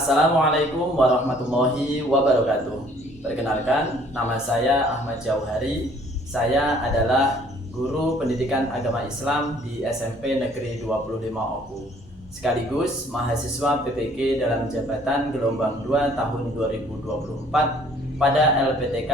Assalamualaikum warahmatullahi wabarakatuh. Perkenalkan, nama saya Ahmad Jauhari. Saya adalah guru pendidikan agama Islam di SMP Negeri 25 Oku, sekaligus mahasiswa PPG dalam jabatan gelombang 2 tahun 2024 pada LPTK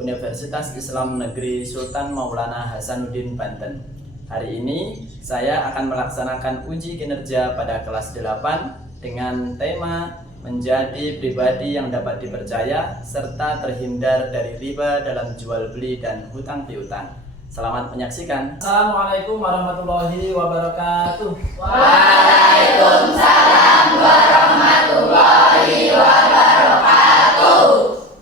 Universitas Islam Negeri Sultan Maulana Hasanuddin Banten. Hari ini saya akan melaksanakan uji kinerja pada kelas 8 dengan tema menjadi pribadi yang dapat dipercaya serta terhindar dari riba dalam jual beli dan hutang piutang. Selamat menyaksikan. Assalamualaikum warahmatullahi wabarakatuh. Waalaikumsalam warahmatullahi wabarakatuh.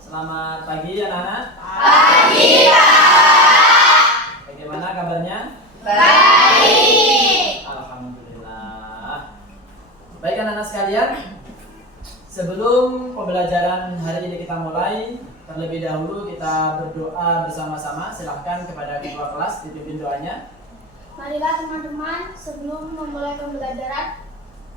Selamat pagi anak-anak. Pagi Pak. Bagaimana kabarnya? Baik. Alhamdulillah. Baik anak-anak sekalian, sebelum pembelajaran hari ini kita mulai, terlebih dahulu kita berdoa bersama-sama. Silahkan kepada ketua kelas dipimpin doanya. Marilah teman-teman, sebelum memulai pembelajaran,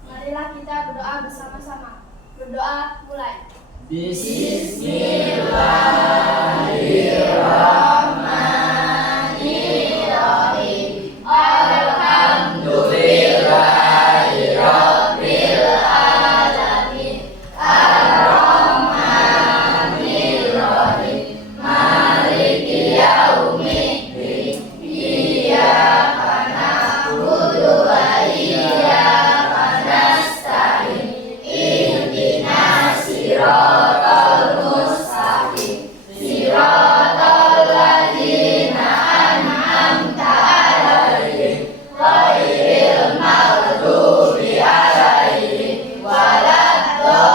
marilah kita berdoa bersama-sama. Berdoa mulai. Bismillahirrahmanirrahim. Alhamdulillahirabbil alamin. Ar-Rahmanirrahim. Maliki yaumiddin. Iyyaka na'budu wa iyyaka nasta'in. Ihdinas siratal mustaqim. Siratal ladzina an'amta 'alaihim ghairil maghdubi 'alaihim waladdallin.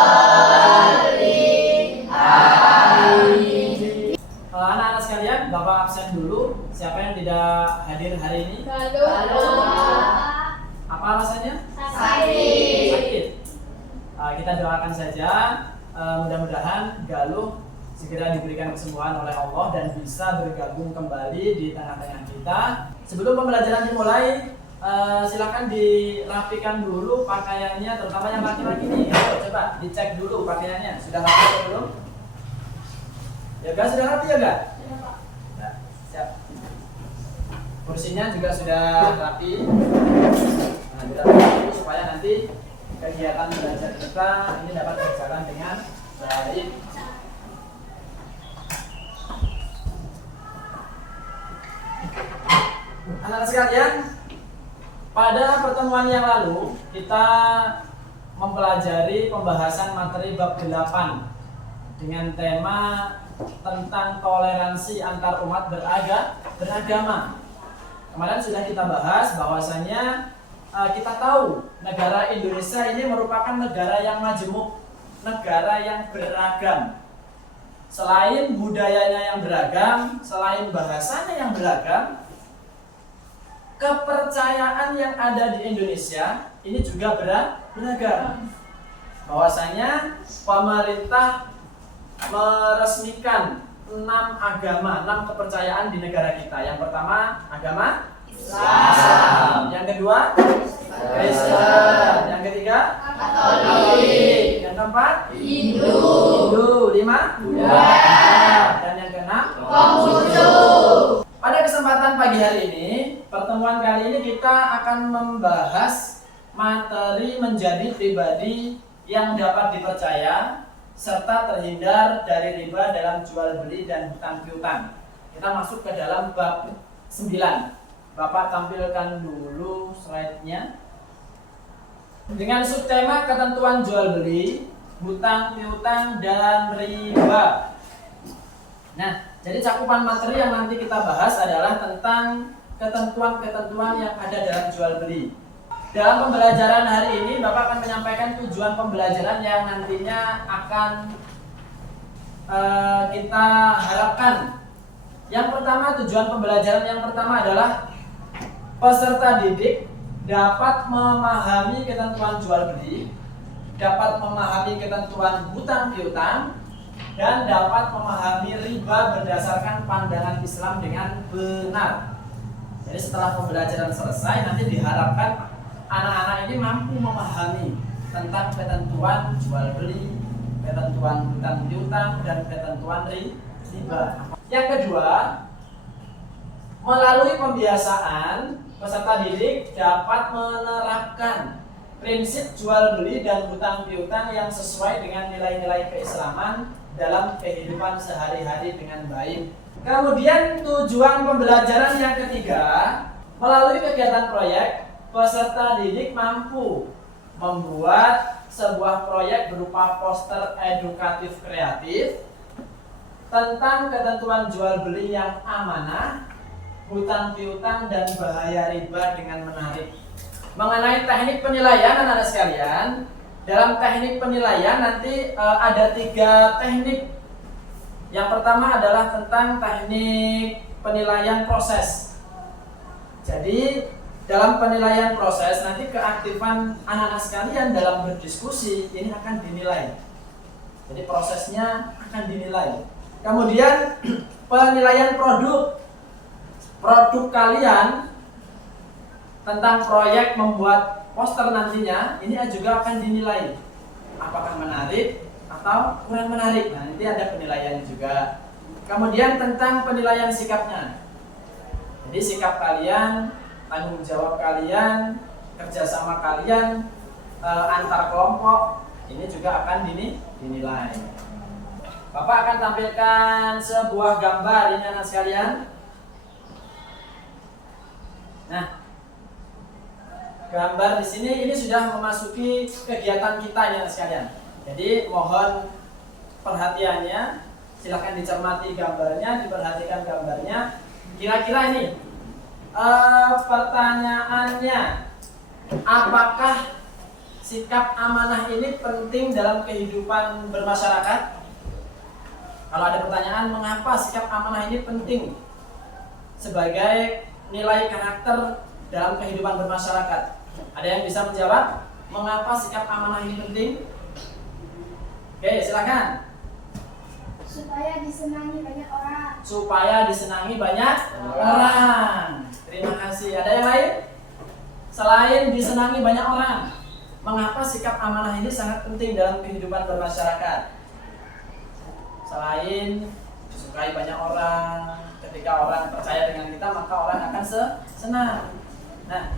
Amin. Anak-anak sekalian, Bapak absen dulu. Siapa yang tidak hadir hari ini? Apa alasannya? Sakit. Sakit. Kita doakan saja, mudah-mudahan Galuh segera diberikan kesembuhan oleh Allah dan bisa bergabung kembali di tengah-tengah kita. Sebelum pembelajaran dimulai, silakan dirapikan dulu pakaiannya, terutama yang laki-laki nih. Ayo, coba dicek dulu pakaiannya. Sudah rapi atau belum? Ya guys, sudah rapi ya gak? Nah, siap. Kursinya juga sudah rapi. Nah, kita dulu supaya nanti kegiatan belajar kita ini dapat berjalan dengan baik. Anak-anak sekalian, pada pertemuan yang lalu kita mempelajari pembahasan materi bab 8 dengan tema tentang toleransi antar umat beragama. Kemarin sudah kita bahas bahwasanya kita tahu negara Indonesia ini merupakan negara yang majemuk, negara yang beragam. Selain budayanya yang beragam, selain bahasanya yang beragam, kepercayaan yang ada di Indonesia ini juga beragam. Bahwasanya pemerintah meresmikan 6 agama, 6 kepercayaan di negara kita. Yang pertama, agama Islam. Yang kedua, Kristen. Yang ketiga, Katolik. Yang keempat, Hindu. 5, Buddha. Dan yang keenam, Konghucu. pada kesempatan pagi hari ini, pertemuan kali ini kita akan membahas materi menjadi pribadi yang dapat dipercaya serta terhindar dari riba dalam jual beli dan hutang piutang. Kita masuk ke dalam bab 9. Bapak tampilkan dulu slide-nya. Dengan subtema ketentuan jual beli, hutang piutang dan riba. Nah, jadi cakupan materi yang nanti kita bahas adalah tentang ketentuan-ketentuan yang ada dalam jual beli. Dalam pembelajaran hari ini, Bapak akan menyampaikan tujuan pembelajaran yang nantinya akan kita harapkan. Yang pertama, tujuan pembelajaran yang pertama adalah peserta didik dapat memahami ketentuan jual beli, dapat memahami ketentuan hutang piutang, dan dapat memahami riba berdasarkan pandangan Islam dengan benar. Jadi setelah pembelajaran selesai, nanti diharapkan anak-anak ini mampu memahami tentang ketentuan jual beli, ketentuan hutang piutang, dan ketentuan riba. Yang kedua, melalui pembiasaan peserta didik dapat menerapkan prinsip jual beli dan hutang piutang yang sesuai dengan nilai-nilai keislaman dalam kehidupan sehari-hari dengan baik. Kemudian tujuan pembelajaran yang ketiga, melalui kegiatan proyek, peserta didik mampu membuat sebuah proyek berupa poster edukatif kreatif tentang ketentuan jual beli yang amanah, hutang piutang, dan bahaya riba dengan menarik. Mengenai teknik penilaian anak-anak sekalian, dalam teknik penilaian nanti ada 3 teknik. Yang pertama adalah tentang teknik penilaian proses. Jadi dalam penilaian proses nanti keaktifan anak-anak sekalian dalam berdiskusi ini akan dinilai. Jadi prosesnya akan dinilai. Kemudian penilaian produk kalian tentang proyek membuat poster nantinya ini juga akan dinilai. Apakah menarik atau kurang menarik. Nah, nanti ada penilaian juga. Kemudian tentang penilaian sikapnya. Jadi sikap kalian, tanggung jawab kalian, kerjasama kalian antar kelompok ini juga akan dinilai. Bapak akan tampilkan sebuah gambar ini anak sekalian. Nah, gambar di sini ini sudah memasuki kegiatan kita ini anak sekalian. Jadi mohon perhatiannya, silahkan dicermati gambarnya, diperhatikan gambarnya. Kira-kira ini pertanyaannya, apakah sikap amanah ini penting dalam kehidupan bermasyarakat? Kalau ada pertanyaan, mengapa sikap amanah ini penting sebagai nilai karakter dalam kehidupan bermasyarakat? Ada yang bisa menjawab? Mengapa sikap amanah ini penting? Oke, silakan. Supaya disenangi banyak orang. Supaya disenangi banyak orang. Terima kasih. Ada yang lain? Selain disenangi banyak orang, mengapa sikap amanah ini sangat penting dalam kehidupan bermasyarakat? Selain disukai banyak orang, ketika orang percaya dengan kita, maka orang akan senang. Nah,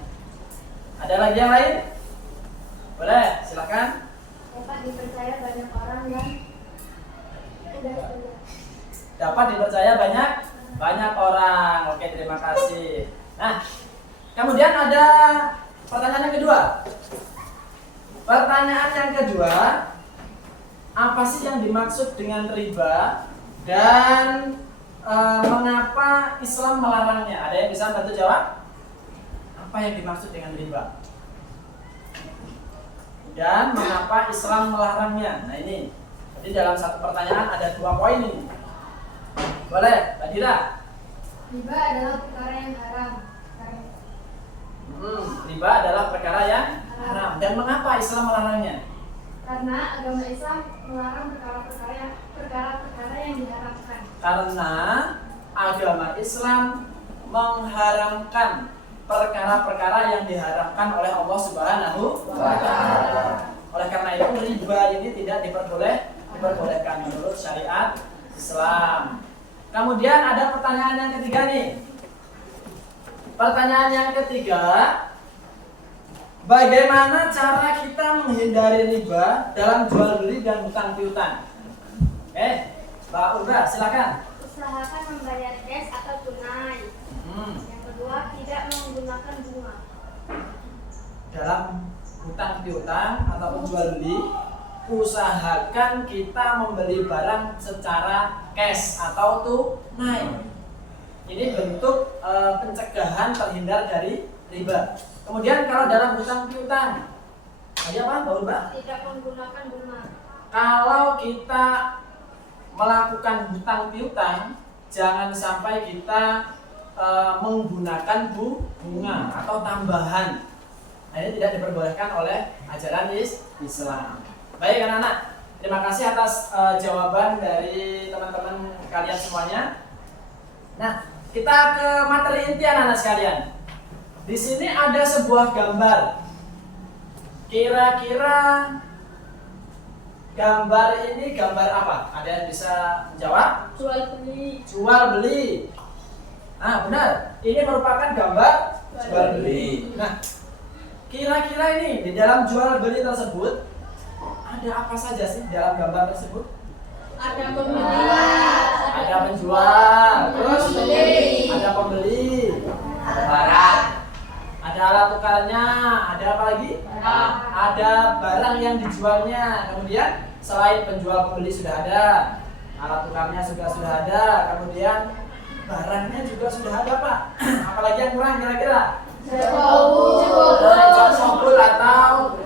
ada lagi yang lain? Boleh, silakan. Dapat dipercaya banyak orang dan Dapat dipercaya banyak orang. Oke, terima kasih. Nah, kemudian ada pertanyaan yang kedua. Pertanyaan yang kedua, apa sih yang dimaksud dengan riba dan mengapa Islam melarangnya? Ada yang bisa bantu jawab? Apa yang dimaksud dengan riba? Dan mengapa Islam melarangnya? Nah ini, jadi dalam satu pertanyaan ada 2 poin ini. Boleh, Mbak Dira? riba adalah perkara yang haram. Riba adalah perkara yang haram. Dan mengapa Islam melarangnya? Karena agama Islam melarang perkara-perkara yang diharamkan. Karena agama Islam mengharamkan perkara-perkara yang diharamkan oleh Allah Subhanahu wa Ta'ala. Oleh karena itu riba ini tidak diperbolehkan menurut syariat Islam. Kemudian ada pertanyaan yang ketiga nih. Pertanyaan yang ketiga, bagaimana cara kita menghindari riba dalam jual beli dan hutang piutang? Mbak Urba, silakan. Usahakan membayar cash atau tunai. Yang kedua, tidak menggunakan bunga. Dalam hutang piutang ataupun jual beli, usahakan kita membeli barang secara cash atau tunai. Ini bentuk pencegahan terhindar dari riba. Kemudian kalau dalam hutang piutang, apa Mbak Urba? Tidak menggunakan bunga. Kalau kita melakukan hutang piutang, jangan sampai kita menggunakan bunga atau tambahan. Nah, ini tidak diperbolehkan oleh ajaran Islam. Baik anak-anak, terima kasih atas jawaban dari teman-teman kalian semuanya. Nah, kita ke materi inti anak-anak sekalian. Di sini ada sebuah gambar. Kira-kira gambar ini gambar apa? Ada yang bisa menjawab? Jual beli. Jual beli. Nah, benar. Ini merupakan gambar jual beli. Nah, kira-kira ini di dalam jual beli tersebut ada apa saja sih dalam gambar tersebut? Ada pembeli. Ada penjual, terus Pembeli. ada pembeli, Ada barang. ada alat tukarnya, ada apa lagi? Barang. Ada barang yang dijualnya. Kemudian selain penjual pembeli sudah ada, alat tukarnya juga sudah ada, kemudian barangnya juga sudah ada, Pak. Apalagi yang kurang kira-kira? Sobul atau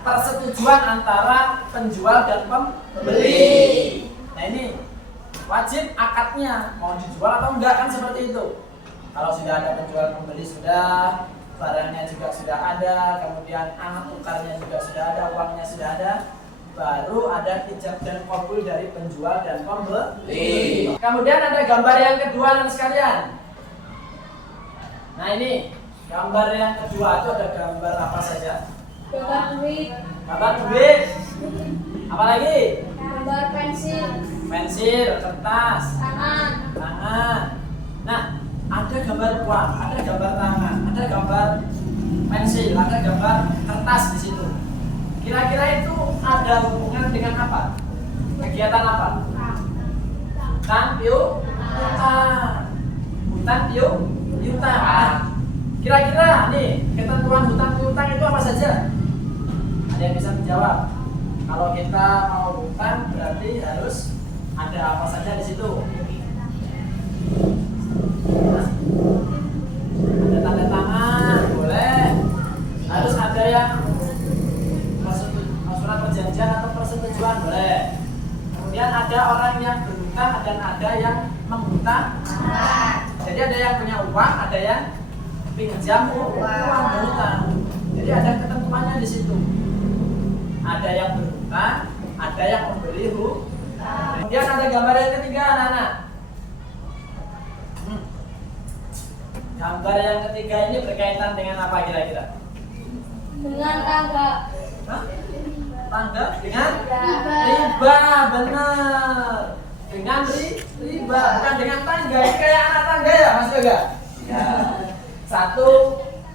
persetujuan antara penjual dan pembeli. Nah, ini wajib akadnya mau dijual atau enggak, kan seperti itu. Kalau sudah ada penjual pembeli sudah, barangnya juga sudah ada, kemudian alat tukarnya juga sudah ada, uangnya sudah ada, baru ada ijab dan qabul dari penjual dan pembeli. Kemudian ada gambar yang kedua dan sekalian. Nah, ini gambar yang kedua itu ada gambar apa saja? Gambar duit. Gambar duit. Apa lagi? Gambar pensil. Pensil, kertas, Tangan. tangan. Nah, ada gambar uang, ada gambar tangan, ada gambar pensil, ada gambar kertas di situ. Kira-kira itu ada hubungan dengan apa? Kegiatan apa? Hutang piutang. Hutang piutang. Kira-kira nih ketentuan hutang piutang itu apa saja? Ada yang bisa menjawab? Kalau kita mau hutang berarti harus ada apa saja di situ? Ada tanda tangan, boleh. Harus ada yang surat perjanjian atau persetujuan, boleh. Kemudian ada orang yang berhutang dan ada yang menghutang. Jadi ada yang punya uang, ada yang pinjam uang berhutang. Jadi ada ketentuannya di situ. Ada yang berhutang, ada yang memberi hutang. Kemudian ada gambar yang ketiga, anak-anak. Gambar yang ketiga ini berkaitan dengan apa kira-kira? Dengan tangga. Hah? Tangga dengan Riba. riba, benar. Dengan riba, bukan dengan tangga. Ini kayak anak tangga ya, Mas Yoga? Ya. 1,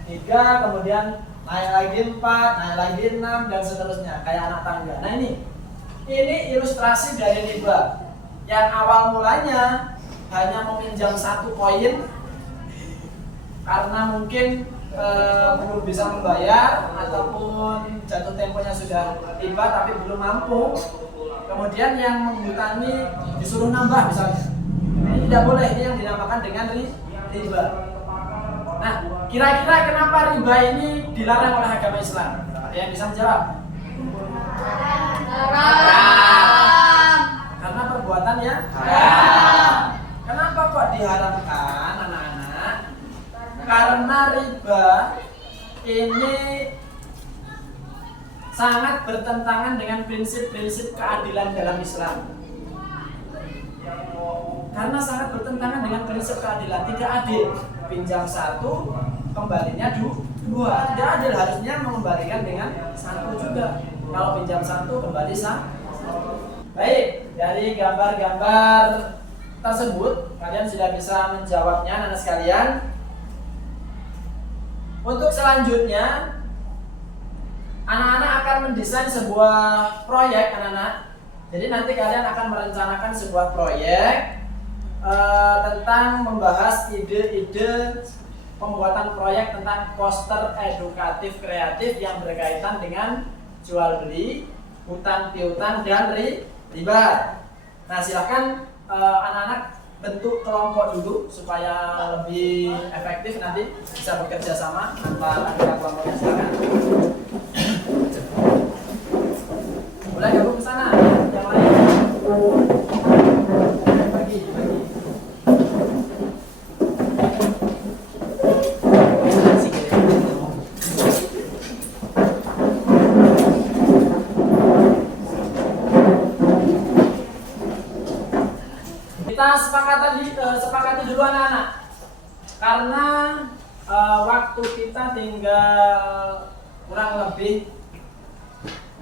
3, kemudian naik lagi 4, naik lagi 6 dan seterusnya, kayak anak tangga. Nah, ini ilustrasi dari riba. Yang awal mulanya hanya meminjam 1 koin karena mungkin belum bisa membayar ataupun jatuh temponya sudah tiba tapi belum mampu. Kemudian yang menghutangi disuruh nambah misalnya. Nah, ini tidak boleh, ini yang dinamakan dengan riba. Nah, kira-kira kenapa riba ini dilarang oleh agama Islam? Ada yang bisa menjawab? Haram. Karena perbuatannya haram. Kenapa kok diharamkan, anak-anak? Karena riba ini sangat bertentangan dengan prinsip-prinsip keadilan dalam Islam. Karena sangat bertentangan dengan prinsip keadilan, tidak adil. Pinjam 1, kembalinya 2. Tidak adil, harusnya mengembalikan dengan 1 juga. Kalau pinjam 1, kembali 1. Baik, dari gambar-gambar tersebut kalian sudah bisa menjawabnya, anak-anak sekalian. Untuk selanjutnya, anak-anak akan mendesain sebuah proyek, anak-anak. Jadi nanti kalian akan merencanakan sebuah proyek tentang membahas ide-ide pembuatan proyek tentang poster edukatif kreatif yang berkaitan dengan jual beli, hutang piutang dan riba. Nah, silakan anak-anak bentuk kelompok dulu supaya lebih efektif, nanti bisa bekerja sama antara kelompoknya. Silakan. Boleh gabung ke sana, yang lain. Bagi. Kita sepakati dulu anak-anak, karena waktu kita tinggal kurang lebih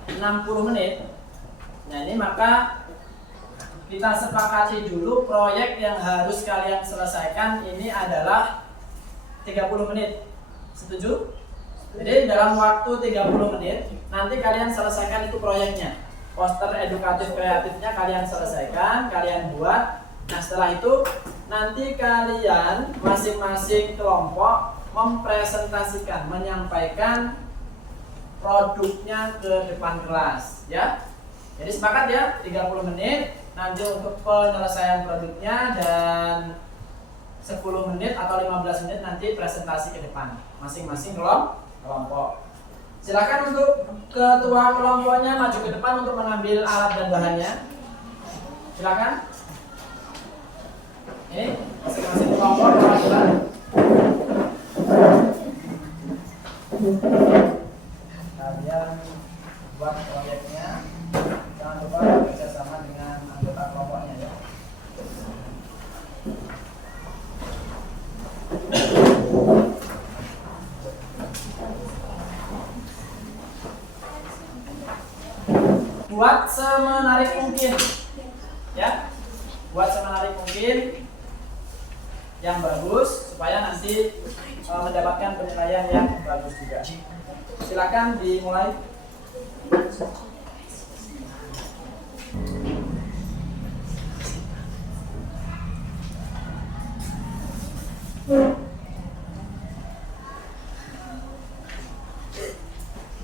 60 menit. Nah ini maka kita sepakati dulu proyek yang harus kalian selesaikan ini adalah 30 menit. Setuju? Jadi dalam waktu 30 menit nanti kalian selesaikan itu proyeknya. Poster edukatif kreatifnya kalian selesaikan, kalian buat. Nah setelah itu nanti kalian masing-masing kelompok mempresentasikan, menyampaikan produknya ke depan kelas ya. Jadi sepakat ya, 30 menit nanti untuk penyelesaian produknya dan 10 menit atau 15 menit nanti presentasi ke depan masing-masing kelompok. Silakan untuk ketua kelompoknya maju ke depan untuk mengambil alat dan bahannya. Silakan. Ini masing-masing kelompok perwakilan. Kalian buat proyeknya. Jangan lupa bekerja sama dengan anggota kelompoknya ya. Buat semenarik mungkin ya, buat semenarik mungkin yang bagus supaya nanti mendapatkan penilaian yang bagus juga. Silakan dimulai.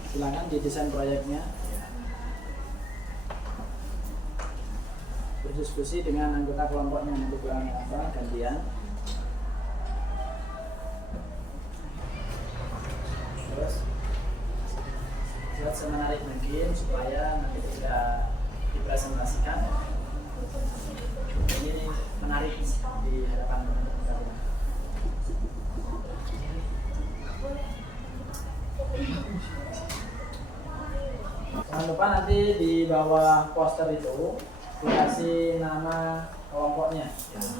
Silakan didesain proyeknya. Berdiskusi dengan anggota kelompoknya nanti kurang apa gantian. Terus buat semenarik mungkin supaya nanti ketika dipresentasikan ini menarik di hadapan teman-teman. Jangan lupa nanti di bawah poster itu dikasih nama kelompoknya,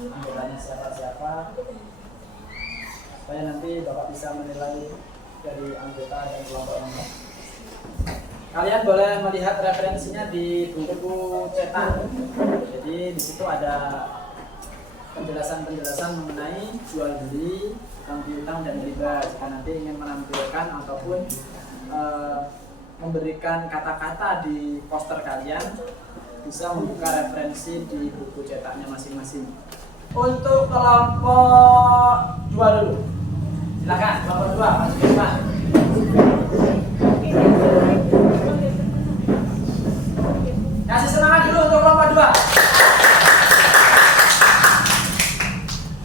anggotanya siapa-siapa, supaya nanti Bapak bisa menilai dari anggota dan kelompok yang lain. Kalian boleh melihat referensinya di buku cetak. Jadi di situ ada penjelasan-penjelasan mengenai jual beli, utang piutang dan riba. Jika nanti ingin menampilkan ataupun memberikan kata-kata di poster kalian, bisa membuka referensi di buku cetaknya masing-masing. Untuk kelompok 2 dulu. Silakan kelompok 2 maju ke depan. Kasih semangat dulu untuk kelompok 2.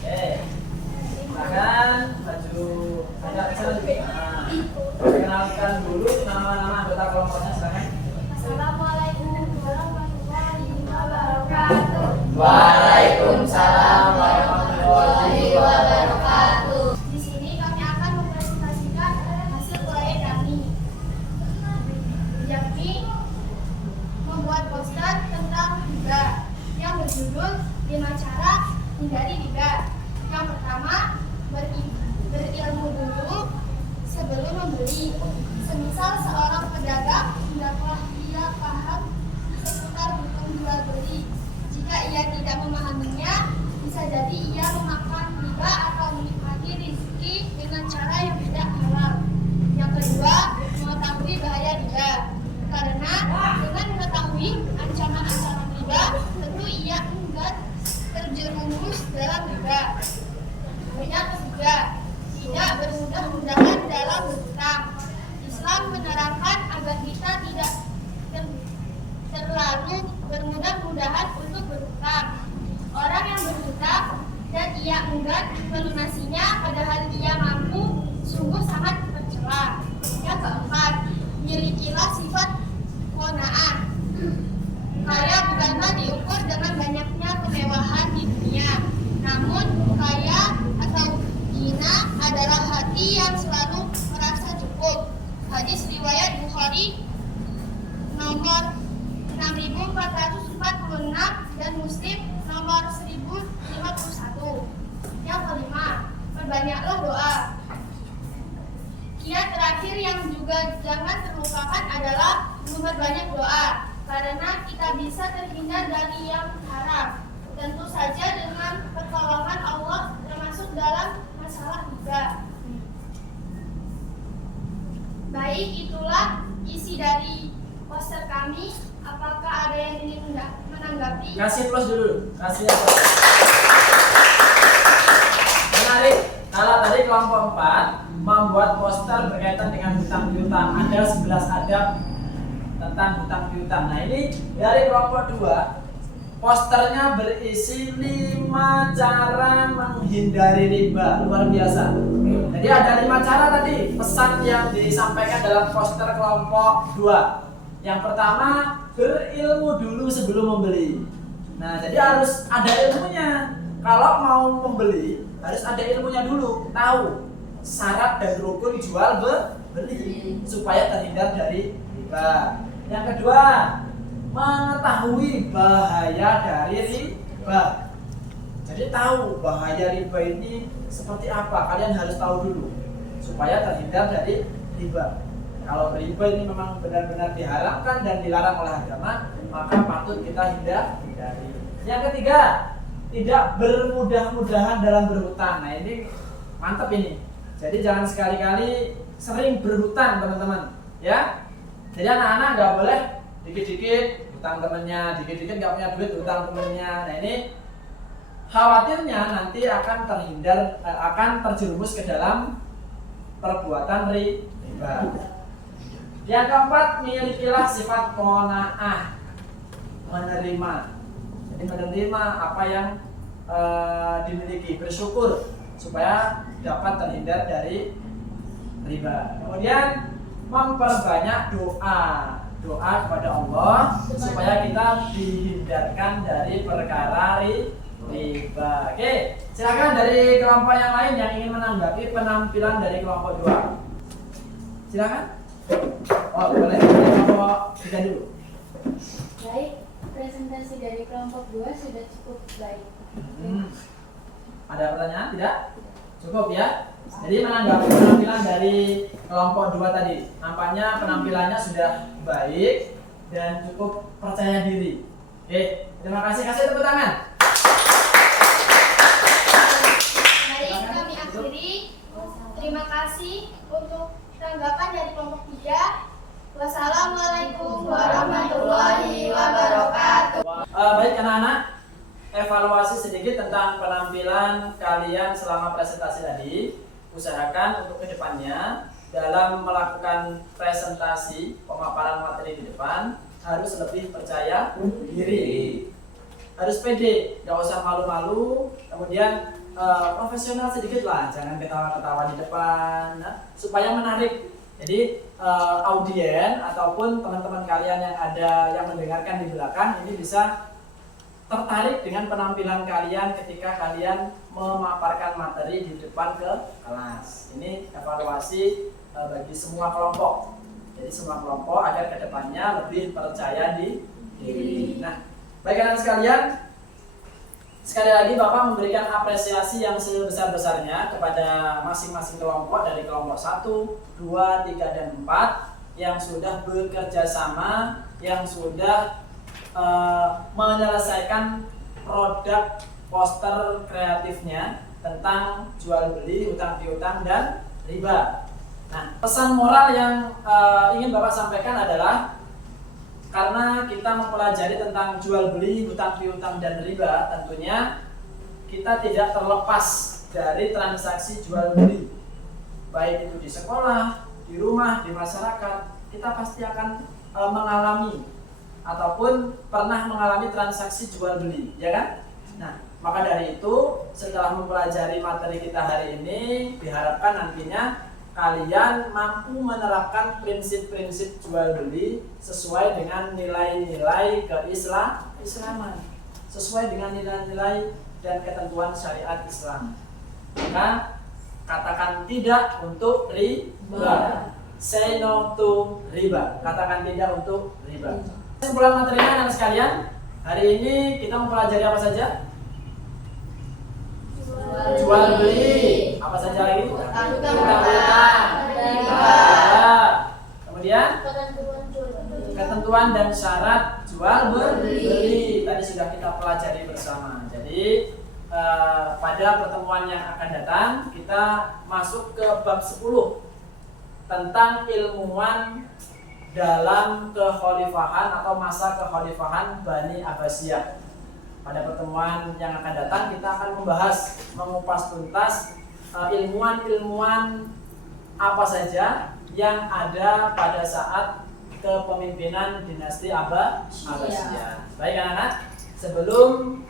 Oke. Silakan maju agak ke sana. Kenalkan dulu nama-nama anggota kelompoknya, silakan. Assalamualaikum warahmatullahi wabarakatuh. Waalaikumsalam warahmatullahi wabarakatuh. Di sini kami akan mempresentasikan hasil proyek kami, yakni membuat poster tentang riba yang berjudul 5 cara hindari riba. Yang pertama, berilmu dulu sebelum membeli. Semisal seorang pedagang hendaklah ia paham seputar hukum jual beli. Jika ia tidak memahaminya, bisa jadi ia memakan riba atau menikmati rezeki dengan cara yang tidak halal. Yang kedua, mengetahui bahaya riba. Karena dengan mengetahui ancaman-ancaman riba, tentu ia enggan terjerumus dalam riba. Yang ketiga, tidak bermudah-mudahan dalam berhutang. Islam menerangkan agar kita tidak terlalu bermudah-mudahan untuk berhutang. Orang yang berhutang dan ia enggan melunasinya padahal ia mampu, sungguh sangat tercela. Yang keempat, milikilah sifat qanaah. Kaya bukanlah diukur dengan banyaknya kemewahan di dunia, namun kaya atau ghina adalah hati yang selalu merasa cukup. Hadis riwayat Bukhari nomor 6446 dan Muslim nomor 1051. Yang kelima, perbanyaklah doa. Yang terakhir yang juga jangan terlupakan adalah memperbanyak doa, karena kita bisa terhindar dari yang haram. Tentu saja dengan pertolongan Allah, termasuk dalam masalah riba. Baik, itulah isi dari poster kami. Apakah ada yang ingin menanggapi? Kasih plus dulu. Kasih plus. Menarik. Kalau tadi kelompok 4 membuat poster berkaitan dengan hutang piutang. Ada 11 adab tentang hutang piutang. Nah, ini dari kelompok 2 posternya berisi 5 cara menghindari riba. Luar biasa. Jadi ada 5 cara tadi pesan yang disampaikan dalam poster kelompok 2. Yang pertama, berilmu dulu sebelum membeli. Nah, jadi harus ada ilmunya. Kalau mau membeli, harus ada ilmunya dulu. Tahu syarat dan rukun jual beli supaya terhindar dari riba. Yang kedua, mengetahui bahaya dari riba. Jadi tahu bahaya riba ini seperti apa. Kalian harus tahu dulu supaya terhindar dari riba. Kalau riba ini memang benar-benar diharamkan dan dilarang oleh agama, maka patut kita hindari. Yang ketiga, tidak bermudah-mudahan dalam berhutang. Nah, ini mantap ini. Jadi jangan sekali-kali sering berhutang, teman-teman. Ya. Jadi anak-anak nggak boleh dikit-dikit hutang temennya, dikit-dikit nggak punya duit hutang temennya. Nah, ini khawatirnya nanti akan terjerumus ke dalam perbuatan riba. Yang keempat, milikilah sifat qanaah, menerima. Jadi menerima apa yang dimiliki, bersyukur supaya dapat terhindar dari riba. Kemudian memperbanyak doa kepada Allah supaya kita dihindarkan dari perkara riba. Oke, silakan dari kelompok yang lain yang ingin menanggapi penampilan dari kelompok 2. Silakan. Oh, boleh. Kelompok 3 dulu. Baik, presentasi dari kelompok 2 sudah cukup baik. Ada pertanyaan? Tidak? Cukup ya? Jadi menanggapi penampilan dari kelompok 2 tadi, nampaknya penampilannya sudah baik dan cukup percaya diri. Oke, terima kasih. Kasih tepuk tangan. Mari kami akhiri. Terima kasih untuk tanggapan dari kelompok 3. Wassalamualaikum warahmatullahi wabarakatuh. Baik anak-anak, evaluasi sedikit tentang penampilan kalian selama presentasi tadi. Usahakan untuk kedepannya dalam melakukan presentasi pemaparan materi di depan harus lebih percaya diri, harus pede, nggak usah malu-malu, kemudian profesional sedikit lah, jangan ketawa-ketawa di depan, supaya menarik. Jadi audien ataupun teman-teman kalian yang ada yang mendengarkan di belakang ini bisa tertarik dengan penampilan kalian ketika kalian memaparkan materi di depan ke kelas. Ini evaluasi bagi semua kelompok. Jadi semua kelompok agar kedepannya lebih percaya diri. Nah, baik anak sekalian, sekali lagi Bapak memberikan apresiasi yang sebesar-besarnya kepada masing-masing kelompok dari kelompok 1, 2, 3, dan 4 yang sudah bekerja sama, yang sudah menyelesaikan produk poster kreatifnya tentang jual beli, hutang piutang, dan riba. Nah, pesan moral yang ingin Bapak sampaikan adalah karena kita mempelajari tentang jual beli, hutang piutang, dan riba, tentunya kita tidak terlepas dari transaksi jual beli. Baik itu di sekolah, di rumah, di masyarakat, kita pasti akan mengalami ataupun pernah mengalami transaksi jual beli, ya kan? Nah, maka dari itu setelah mempelajari materi kita hari ini, diharapkan nantinya kalian mampu menerapkan prinsip-prinsip jual beli sesuai dengan nilai-nilai keislaman, sesuai dengan nilai-nilai dan ketentuan syariat Islam. Maka katakan tidak untuk riba. Say no to riba. Katakan tidak untuk riba. Kesimpulan materinya anak sekalian, hari ini kita mempelajari apa saja? Jual beli. Apa saja lagi? Utang-utang. Kemudian ketentuan dan syarat jual beli tadi sudah kita pelajari bersama. Jadi pada pertemuan yang akan datang kita masuk ke bab 10 tentang ilmuwan dalam kekhalifahan atau masa kekhalifahan Bani Abbasiyah. Pada pertemuan yang akan datang kita akan membahas, mengupas tuntas ilmuwan-ilmuwan apa saja yang ada pada saat kepemimpinan dinasti Abbasiyah. Baik anak-anak, sebelum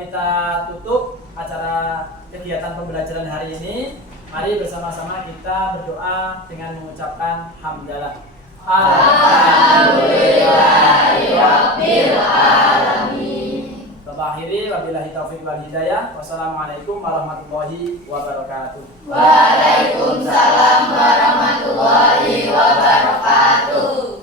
kita tutup acara kegiatan pembelajaran hari ini, mari bersama-sama kita berdoa dengan mengucapkan hamdalah. Alhamdulillahirabbil alamin. Akhiri wabillahi taufiq wal hidayah. Wassalamualaikum warahmatullahi wabarakatuh. Waalaikumsalam warahmatullahi wabarakatuh.